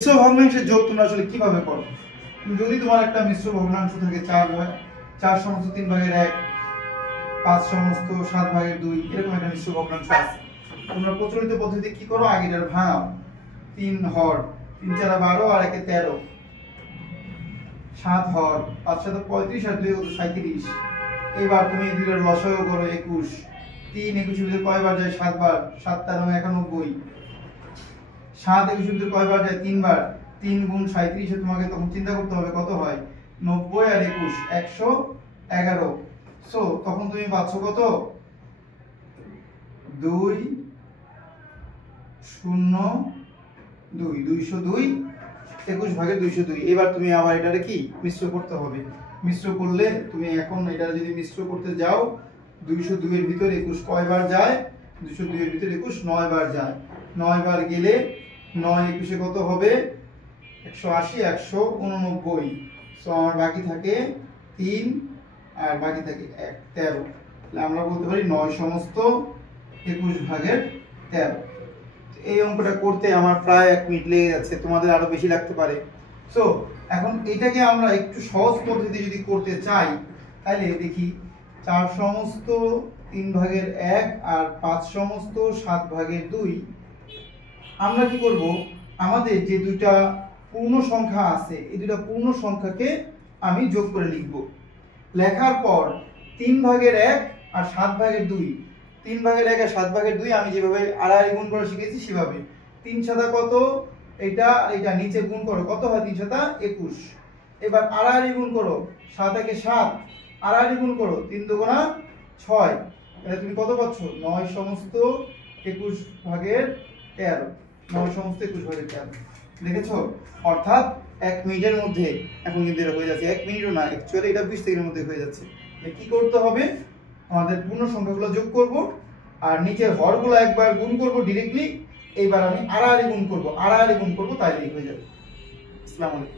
মিশ্র ভগ্নাংশের যোগ তোমরা আসলে কিভাবে করো? যদি তোমার একটা মিশ্র ভগ্নাংশ থাকে 4 হয়, 4 সমস্ত 3 ভাগের 1, 5 সমস্ত 7 ভাগের 2, এরকম একটা মিশ্র ভগ্নাংশ আছে। তোমরা প্রচলিত পদ্ধতিতে কি করো? আগে এটার ভাঙাও। 3 হর, 3 4 12 আর 1 13, 7 হর, 5 7 35 আর 2 কত 37। এবার তুমি এই দুইটার লসাগু করো 21। 3 21 এর ভিতরে কয়বার যায়? 7 বার। 7 13 91। 7 21 এর ভিতরে কয়বার যায়? 3 বার। 3 গুণ 37 এ তোমাকে তখন চিন্তা করতে হবে কত হয়? 90 আর 21 111। সো তখন তুমি পাচ্ছ কত? 2 0 2 202 21 ভাগে 202। এবার তুমি আবার এটারে কি মিশ্র করতে হবে। মিশ্র করলে তুমি এখন এটা যদি মিশ্র করতে যাও 202 এর ভিতরে 21 কয়বার যায়? 202 এর ভিতরে 21 9 বার যায়। 9 বার গেলে 9 21 এ কত হবে? 180 189। সো আমার বাকি থাকে 3 আর বাকি থাকে 1 13। তাহলে আমরা বলতে পারি 9 সমস্ত 21 ভাগের 13। এই অঙ্কটা করতে আমার প্রায় 1 মিনিট লেগে যাচ্ছে, তোমাদের আরো বেশি লাগতে পারে। সো এখন এটাকে আমরা একটু সহজ পদ্ধতিতে যদি করতে চাই তাহলে দেখি 4 সমস্ত 3 ভাগের 1 আর 5 সমস্ত 7 ভাগের 2। আমরা কি করব? আমাদের যে দুইটা পূর্ণ সংখ্যা আছে এই দুইটা পূর্ণ সংখ্যাকে আমি যোগ করে লিখব। লেখার পর 3 ভাগের 1 আর 7 ভাগের 2, 3 ভাগের 1 আর 7 ভাগের 2 আমি যেভাবে আড়াআড়ি গুণ করা শিখেছি সেভাবে 3 7 কত, এটা আর এটা নিচে গুণ করো, কত হয়? 3 7 21। এবার আড়াআড়ি গুণ করো, 7 একে 7, আড়াআড়ি গুণ করো 3 দুগুণা 6। তাহলে তুমি কত পাচ্ছ? 9 সমস্ত 21 ভাগের 13। 9 সমস্ত 21 ভাগের 13 দেখেছো? অর্থাৎ 1 মিনিটের মধ্যে এখন কিন্তু এটা হয়ে যাচ্ছে। 1 মিনিটও না, অ্যাকচুয়ালি এটা 20 সেকেন্ডের মধ্যে হয়ে যাচ্ছে। কি করতে হবে? আমাদের পূর্ণ সংখ্যাগুলো যোগ করব আর নিচের হরগুলো একবার গুণ করব ডিরেক্টলি। এইবার আমি আড়াআড়ি গুণ করব, তাইলেই হয়ে যাবে। আসসালামু আলাইকুম।